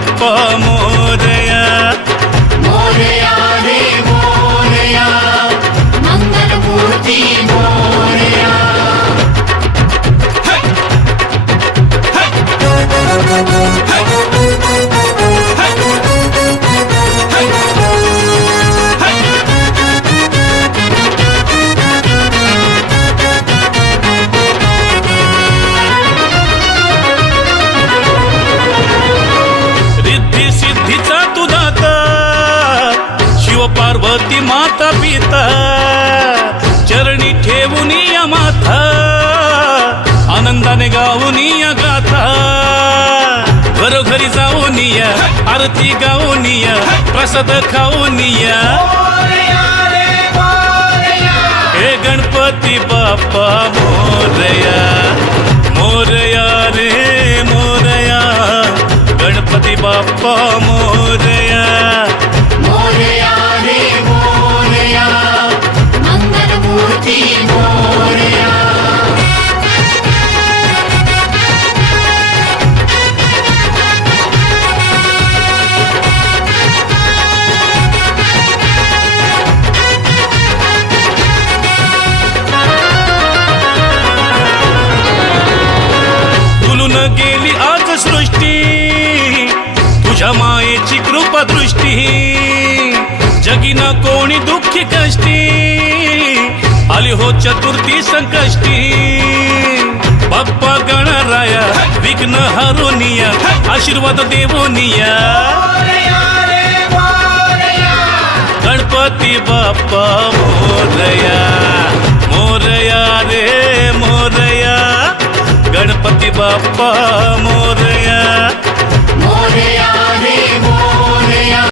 गणपती शिव माता पिता. चरणी ठेवून या माथा आनंदाने गाऊन या गाथा घरोघरी जाऊन या आरती गाऊन या प्रसाद खाऊन या. हे गणपती बाप्पा मोरया मोरया रे मोरया. गणपती बाप्पा मोरया. सृष्टी, तुझ्या मायेची कृपा दृष्टी, जगीन कोणी दुःखी कष्टी, आली हो चतुर्थी संकष्टी. बाप्पा गणराया, विघ्न हरुनिया, आशीर्वाद देवोनिया. गणपती बाप्पा मोरया. ಬಾಪ್ಪ ಮೋರೆಯ ಮೋರೆಯ